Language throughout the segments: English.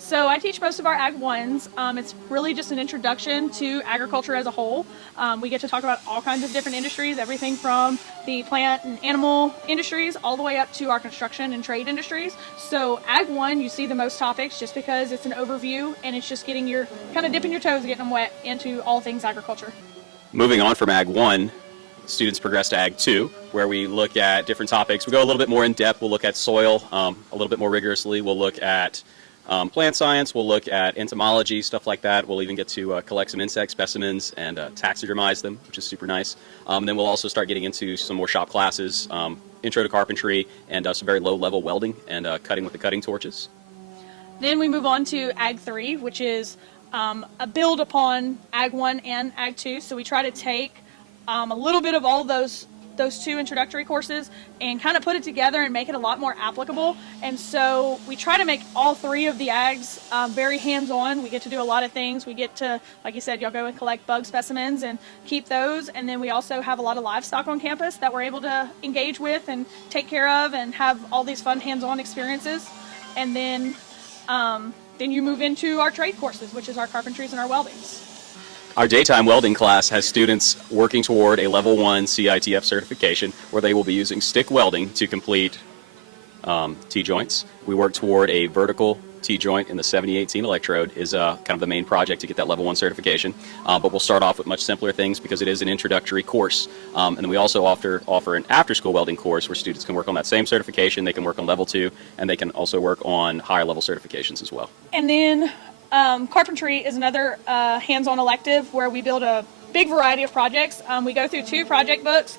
So I teach most of our Ag 1s. It's really just an introduction to agriculture as a whole. We get to talk about all kinds of different industries, everything from the plant and animal industries all the way up to our construction and trade industries. So Ag 1, you see the most topics just because it's an overview and it's just getting your, kind of dipping your toes, getting them wet into all things agriculture. Moving on from Ag 1, students progress to Ag 2, where we look at different topics. We go a little bit more in depth. We'll look at soil a little bit more rigorously. We'll look at plant science. We'll look at entomology, stuff like that. We'll even get to collect some insect specimens and taxidermize them, which is super nice. Then we'll also start getting into some more shop classes, intro to carpentry, and some very low-level welding and cutting with the cutting torches. Then we move on to Ag 3, which is a build upon Ag 1 and Ag 2. So we try to take a little bit of all those two introductory courses and kind of put it together and make it a lot more applicable. And so we try to make all three of the Ags very hands-on. We get to do a lot of things. We get to, like you said, you'll go and collect bug specimens and keep those. And then we also have a lot of livestock on campus that we're able to engage with and take care of and have all these fun hands-on experiences. And then you move into our trade courses, which is our carpentries and our weldings. Our daytime welding class has students working toward a level 1 CITF certification where they will be using stick welding to complete T-joints. We work toward a vertical T-joint in the 7018 electrode is kind of the main project to get that level 1 certification. But we'll start off with much simpler things because it is an introductory course. And then we also offer an after-school welding course where students can work on that same certification. They can work on level 2, and they can also work on higher level certifications as well. And then carpentry is another hands-on elective where we build a big variety of projects. We go through 2 project books.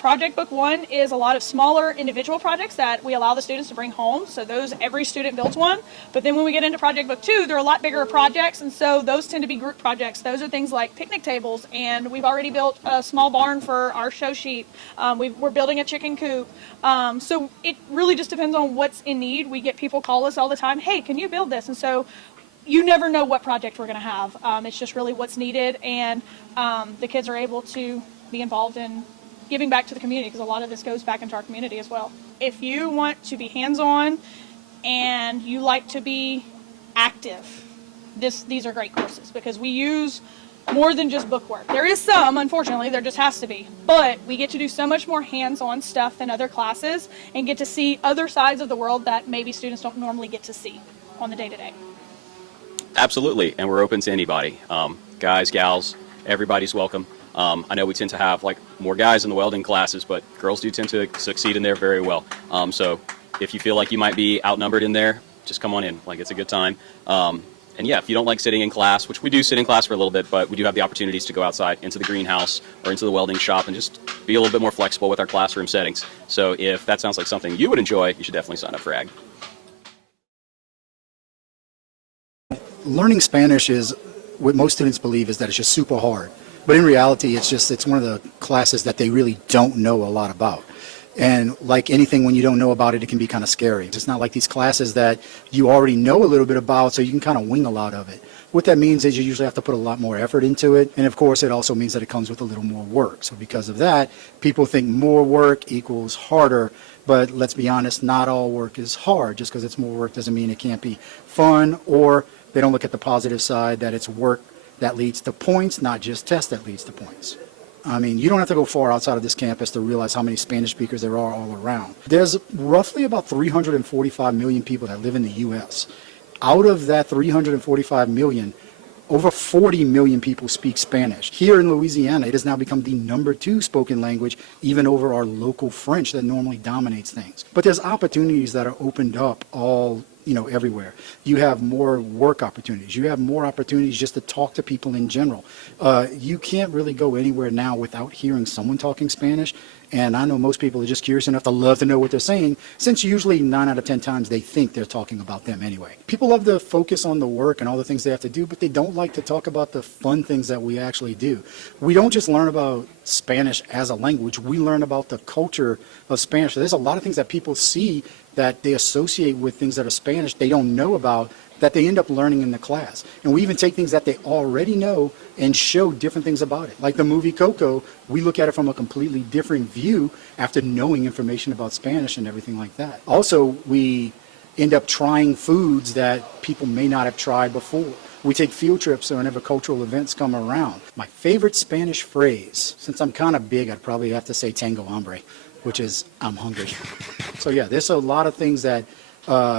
Project book 1 is a lot of smaller individual projects that we allow the students to bring home. So those, every student builds one. But then when we get into project book 2, they're a lot bigger projects, and so those tend to be group projects. Those are things like picnic tables, and we've already built a small barn for our show sheep. We're building a chicken coop. So it really just depends on what's in need. We get people call us all the time, hey, can you build this? And so you never know what project we're going to have. It's just really what's needed, and the kids are able to be involved in giving back to the community because a lot of this goes back into our community as well. If you want to be hands-on and you like to be active, these are great courses because we use more than just bookwork. There is some, unfortunately, there just has to be. But we get to do so much more hands-on stuff than other classes and get to see other sides of the world that maybe students don't normally get to see on the day-to-day. Absolutely, and we're open to anybody. Guys, gals, everybody's welcome. I know we tend to have more guys in the welding classes, but girls do tend to succeed in there very well. So if you feel like you might be outnumbered in there, just come on in. It's a good time. And yeah, if you don't like sitting in class, which we do sit in class for a little bit, but we do have the opportunities to go outside into the greenhouse or into the welding shop and just be a little bit more flexible with our classroom settings. So if that sounds like something you would enjoy, you should definitely sign up for AG. Learning Spanish is what most students believe is that it's just super hard. But in reality, it's one of the classes that they really don't know a lot about. And like anything, when you don't know about it, it can be kind of scary. It's not like these classes that you already know a little bit about, so you can kind of wing a lot of it. What that means is you usually have to put a lot more effort into it. And of course, it also means that it comes with a little more work. So because of that, people think more work equals harder. But let's be honest, not all work is hard. Just because it's more work doesn't mean it can't be fun, or they don't look at the positive side, that it's work that leads to points, not just tests that leads to points. I mean, you don't have to go far outside of this campus to realize how many Spanish speakers there are all around. There's roughly about 345 million people that live in the U.S. Out of that 345 million, over 40 million people speak Spanish. Here in Louisiana, it has now become the #2 spoken language, even over our local French that normally dominates things. But there's opportunities that are opened up all everywhere. You have more work opportunities. You have more opportunities just to talk to people in general. You can't really go anywhere now without hearing someone talking Spanish. And I know most people are just curious enough to love to know what they're saying, since usually 9 out of 10 times they think they're talking about them anyway. People love to focus on the work and all the things they have to do, but they don't like to talk about the fun things that we actually do. We don't just learn about Spanish as a language, we learn about the culture of Spanish. There's a lot of things that people see that they associate with things that are Spanish they don't know about, that they end up learning in the class. And we even take things that they already know and show different things about it. Like the movie Coco, we look at it from a completely different view after knowing information about Spanish and everything like that. Also, we end up trying foods that people may not have tried before. We take field trips whenever cultural events come around. My favorite Spanish phrase, since I'm kind of big, I'd probably have to say tengo hambre, which is I'm hungry. So yeah, there's a lot of things that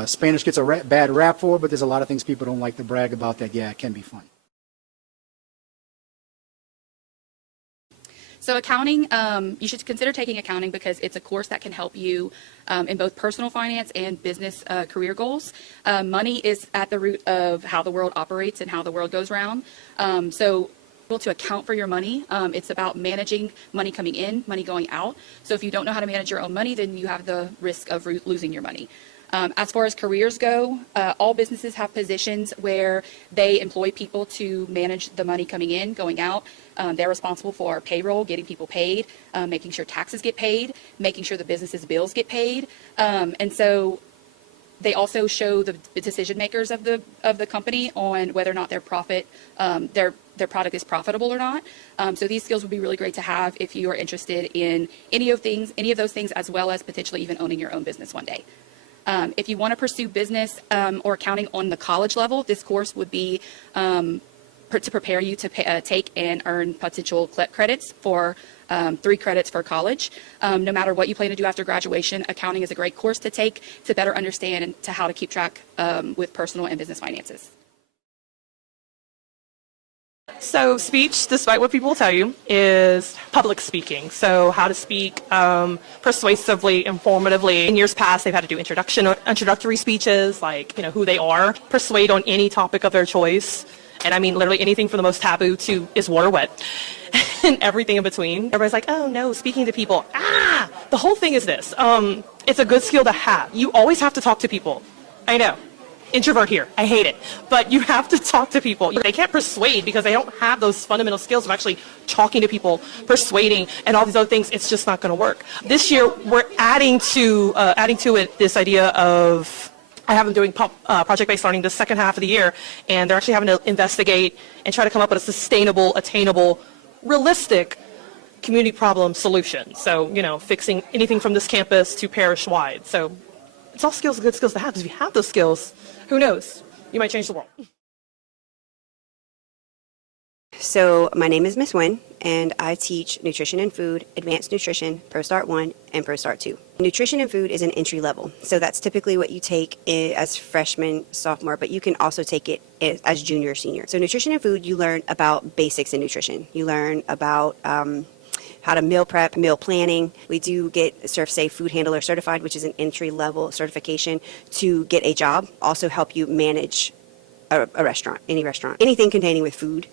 Spanish gets a bad rap for, but there's a lot of things people don't like to brag about that, yeah, it can be fun. So accounting, you should consider taking accounting because it's a course that can help you in both personal finance and business career goals. Money is at the root of how the world operates and how the world goes round. So to account for your money, it's about managing money coming in, money going out. So if you don't know how to manage your own money, then you have the risk of losing your money. As far as careers go, all businesses have positions where they employ people to manage the money coming in, going out. They're responsible for payroll, getting people paid, making sure taxes get paid, making sure the business's bills get paid. And so they also show the decision makers of the company on whether or not their product is profitable or not. So these skills would be really great to have if you are interested in any of those things, as well as potentially even owning your own business one day. If you want to pursue business or accounting on the college level, this course would be to prepare you to take and earn potential credits for 3 credits for college. No matter what you plan to do after graduation, accounting is a great course to take to better understand and to how to keep track with personal and business finances. So speech, despite what people tell you, is public speaking. So how to speak persuasively, informatively. In years past, they've had to do introductory speeches, like, who they are, persuade on any topic of their choice. And I mean, literally anything from the most taboo to is water wet and everything in between. Everybody's like, oh no, speaking to people. The whole thing is this. It's a good skill to have. You always have to talk to people. I know. Introvert here. I hate it. But you have to talk to people. They can't persuade because they don't have those fundamental skills of actually talking to people, persuading, and all these other things. It's just not going to work. This year, we're adding to it this idea of, I have them doing project-based learning the second half of the year, and they're actually having to investigate and try to come up with a sustainable, attainable, realistic community problem solution. So, fixing anything from this campus to parish-wide. So it's all skills, good skills to have, because if you have those skills, who knows? You might change the world. So my name is Miss Wynn, and I teach Nutrition and Food, Advanced Nutrition, ProStart 1, and ProStart 2. Nutrition and Food is an entry level, so that's typically what you take as freshman, sophomore, but you can also take it as junior, senior. So Nutrition and Food, you learn about basics in nutrition. You learn about how to meal prep, meal planning. We do get ServSafe Food Handler Certified, which is an entry-level certification to get a job. Also help you manage a restaurant, any restaurant. Anything containing with food,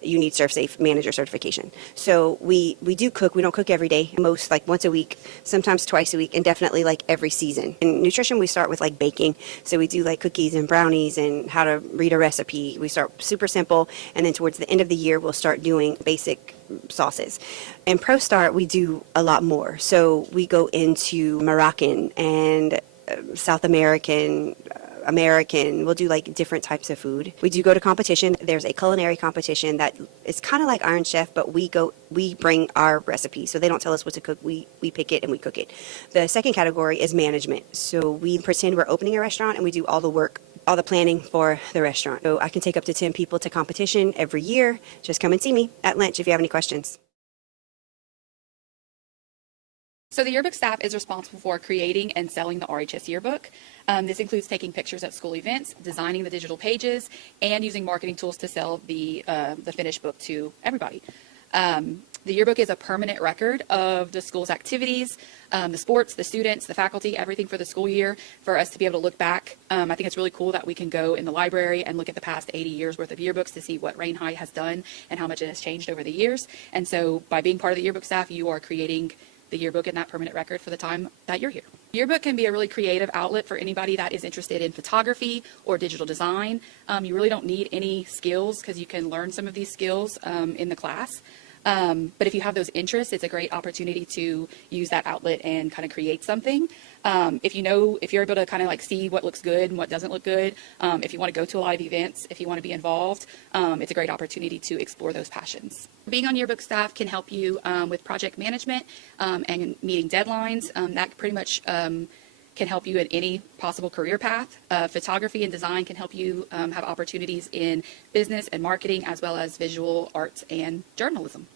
you need ServSafe Manager certification. So we do cook. We don't cook every day. Most like once a week, sometimes twice a week, and definitely like every season. In nutrition, we start with like baking. So we do like cookies and brownies and how to read a recipe. We start super simple, and then towards the end of the year, we'll start doing basic sauces. In ProStart, we do a lot more. So we go into Moroccan and South American, we'll do like different types of food. We do go to competition. There's a culinary competition that is kind of like Iron Chef, but we bring our recipe. So they don't tell us what to cook. We pick it and we cook it. The second category is management. So we pretend we're opening a restaurant and we do all the work, all the planning for the restaurant. So I can take up to 10 people to competition every year. Just come and see me at lunch if you have any questions. So the yearbook staff is responsible for creating and selling the RHS yearbook. This includes taking pictures at school events, designing the digital pages, and using marketing tools to sell the finished book to everybody. The yearbook is a permanent record of the school's activities, the sports, the students, the faculty, everything for the school year, for us to be able to look back. I think it's really cool that we can go in the library and look at the past 80 years worth of yearbooks to see what Rayne High has done and how much it has changed over the years. And so by being part of the yearbook staff, you are creating the yearbook and that permanent record for the time that you're here. Yearbook can be a really creative outlet for anybody that is interested in photography or digital design. You really don't need any skills because you can learn some of these skills in the class. But if you have those interests, it's a great opportunity to use that outlet and kind of create something. If you're able to kind of like see what looks good and what doesn't look good, if you want to go to a lot of events, if you want to be involved, it's a great opportunity to explore those passions. Being on yearbook staff can help you with project management and meeting deadlines. That pretty much can help you in any possible career path. Photography and design can help you have opportunities in business and marketing, as well as visual arts and journalism.